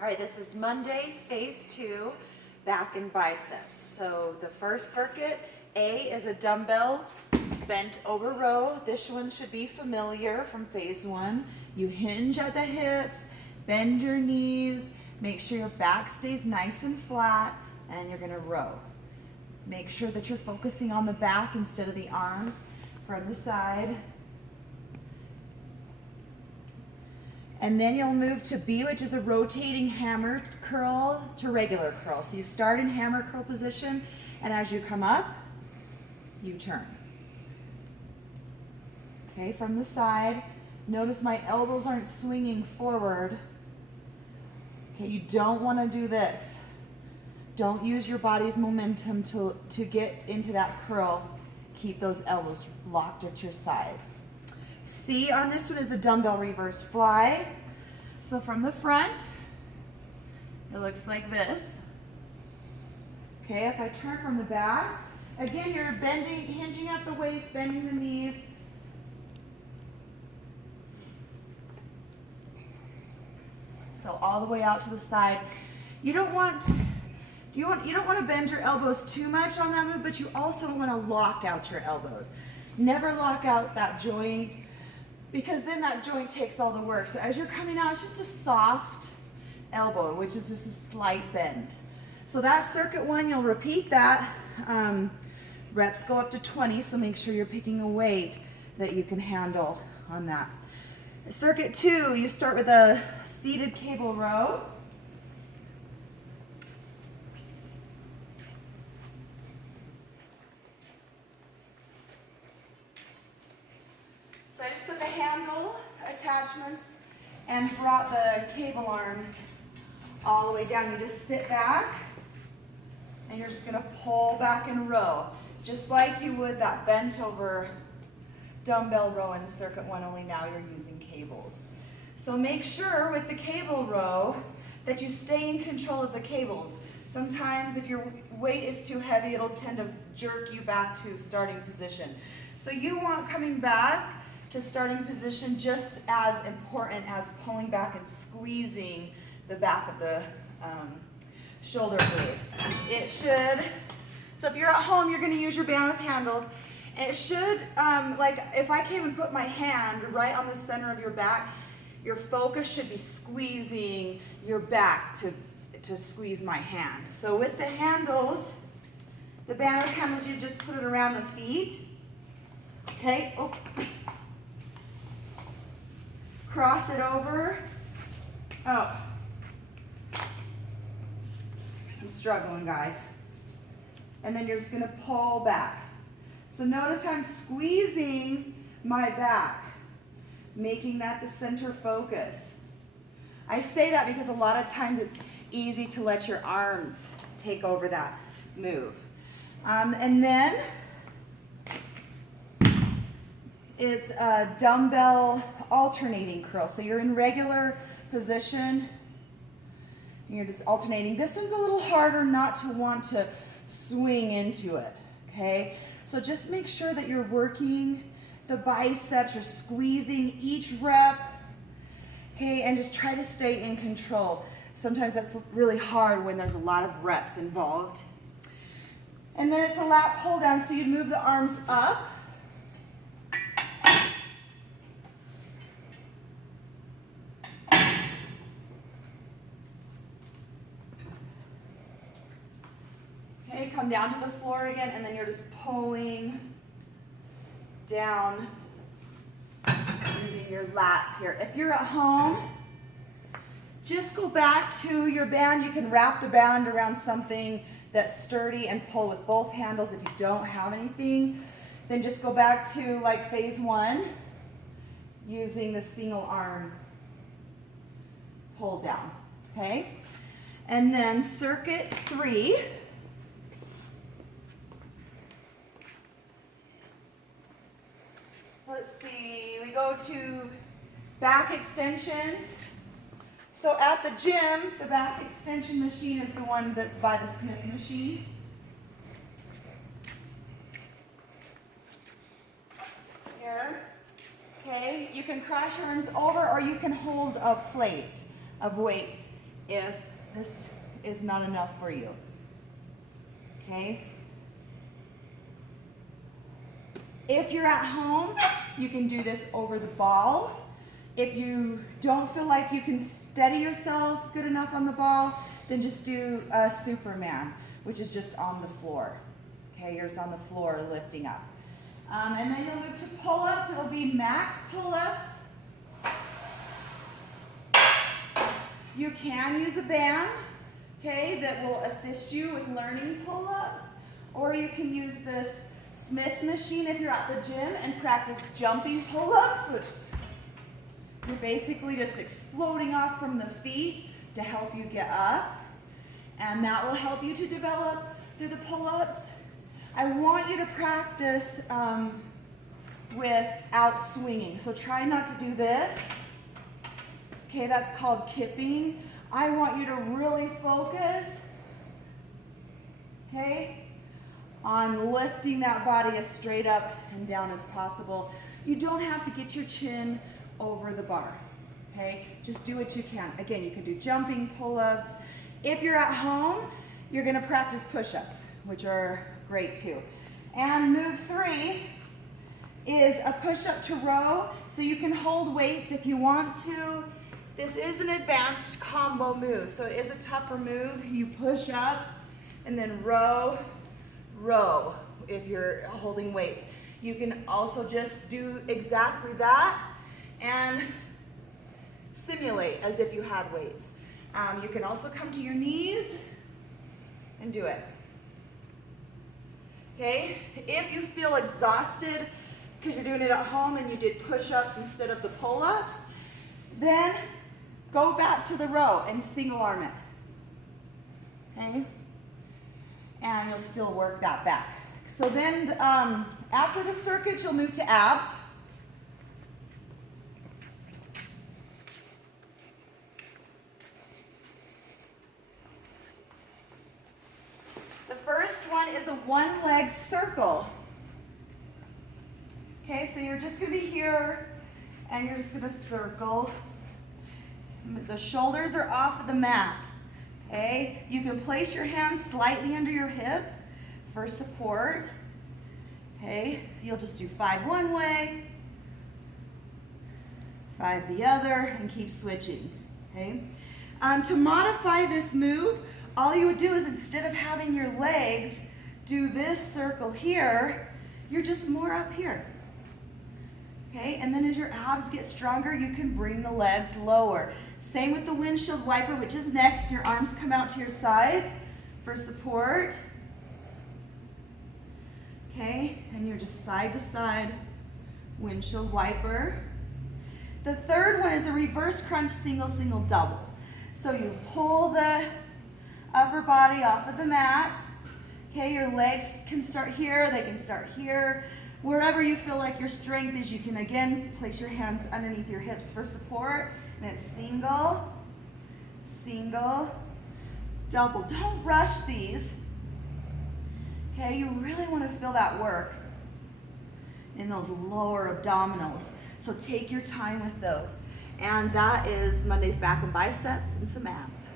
All right, this is Monday, phase 2, back and biceps. So the first circuit, A, is a dumbbell bent over row. This one should be familiar from phase 1. You hinge at the hips, bend your knees, make sure your back stays nice and flat, and you're gonna row. Make sure that you're focusing on the back instead of the arms from the side. And then you'll move to B, which is a rotating hammer curl to regular curl. So you start in hammer curl position, and as you come up, you turn. Okay, from the side, notice my elbows aren't swinging forward. Okay, you don't want to do this. Don't use your body's momentum to get into that curl. Keep those elbows locked at your sides. C on this one is a dumbbell reverse fly. So from the front, it looks like this. Okay, if I turn from the back, again, you're bending, hinging at the waist, bending the knees. So all the way out to the side. You don't want to bend your elbows too much on that move, but you also don't want to lock out your elbows. Never lock out that joint, because then that joint takes all the work. So as you're coming out, it's just a soft elbow, which is just a slight bend. So that's circuit 1, you'll repeat that. Reps go up to 20, so make sure you're picking a weight that you can handle on that. Circuit 2, you start with a seated cable row. So I just put the handle attachments and brought the cable arms all the way down. You just sit back and you're just going to pull back and row, just like you would that bent over dumbbell row in circuit 1, only now you're using cables. So make sure with the cable row that you stay in control of the cables. Sometimes if your weight is too heavy, it'll tend to jerk you back to starting position. So you want coming back to starting position just as important as pulling back and squeezing the back of the shoulder blades. It should, so if you're at home, you're going to use your band with handles. And it should, like if I came and put my hand right on the center of your back, your focus should be squeezing your back to squeeze my hand. So with the handles, the band with handles, you just put it around the feet. Okay, oh. Cross it over. Oh. I'm struggling, guys. And then you're just going to pull back. So notice I'm squeezing my back, making that the center focus. I say that because a lot of times it's easy to let your arms take over that move. And then it's a dumbbell alternating curl. So you're in regular position, and you're just alternating. This one's a little harder not to want to swing into it, okay? So just make sure that you're working the biceps, you're squeezing each rep, okay? And just try to stay in control. Sometimes that's really hard when there's a lot of reps involved. And then it's a lat pull down, so you'd move the arms up. Okay, come down to the floor again, and then you're just pulling down using your lats here. If you're at home, just go back to your band. You can wrap the band around something that's sturdy and pull with both handles. If you don't have anything, then just go back to like phase 1 using the single arm pull down, okay? And then circuit 3, let's see, we go to back extensions. So at the gym, the back extension machine is the one that's by the Smith machine. Here. Okay, you can cross your arms over, or you can hold a plate of weight if this is not enough for you. Okay? If you're at home, you can do this over the ball. If you don't feel like you can steady yourself good enough on the ball, then just do a Superman, which is just on the floor. Okay, yours on the floor lifting up. And then you'll move to pull-ups. It'll be max pull-ups. You can use a band, okay, that will assist you with learning pull-ups. Or you can use this Smith machine if you're at the gym and practice jumping pull-ups, which you're basically just exploding off from the feet to help you get up. And that will help you to develop through the pull-ups. I want you to practice without swinging. So try not to do this. Okay, that's called kipping. I want you to really focus, okay, on lifting that body as straight up and down as possible. You don't have to get your chin over the bar, okay? Just do what you can. Again, you can do jumping pull-ups. If you're at home, you're gonna practice push-ups, which are great too. And move 3 is a push-up to row, so you can hold weights if you want to. This is an advanced combo move, so it is a tougher move. You push up and then row, row if you're holding weights. You can also just do exactly that and simulate as if you had weights. You can also come to your knees and do it. Okay, if you feel exhausted because you're doing it at home and you did push-ups instead of the pull-ups, then go back to the row and single arm it. Okay, and you'll still work that back. So then after the circuit, you'll move to abs. The first one is a one-leg circle. Okay, so you're just going to be here and you're just going to circle. The shoulders are off of the mat. Okay, you can place your hands slightly under your hips for support. Okay, you'll just do 5 one way, 5 the other, and keep switching. Okay, to modify this move, all you would do is instead of having your legs do this circle here, you're just more up here. Okay, and then as your abs get stronger, you can bring the legs lower. Same with the windshield wiper, which is next. Your arms come out to your sides for support. Okay, and you're just side to side windshield wiper. The third one is a reverse crunch single, single, double. So you pull the upper body off of the mat. Okay, your legs can start here, they can start here. Wherever you feel like your strength is, you can again place your hands underneath your hips for support. And it's single, single, double. Don't rush these. Okay, you really want to feel that work in those lower abdominals. So take your time with those. And that is Monday's back and biceps and some abs.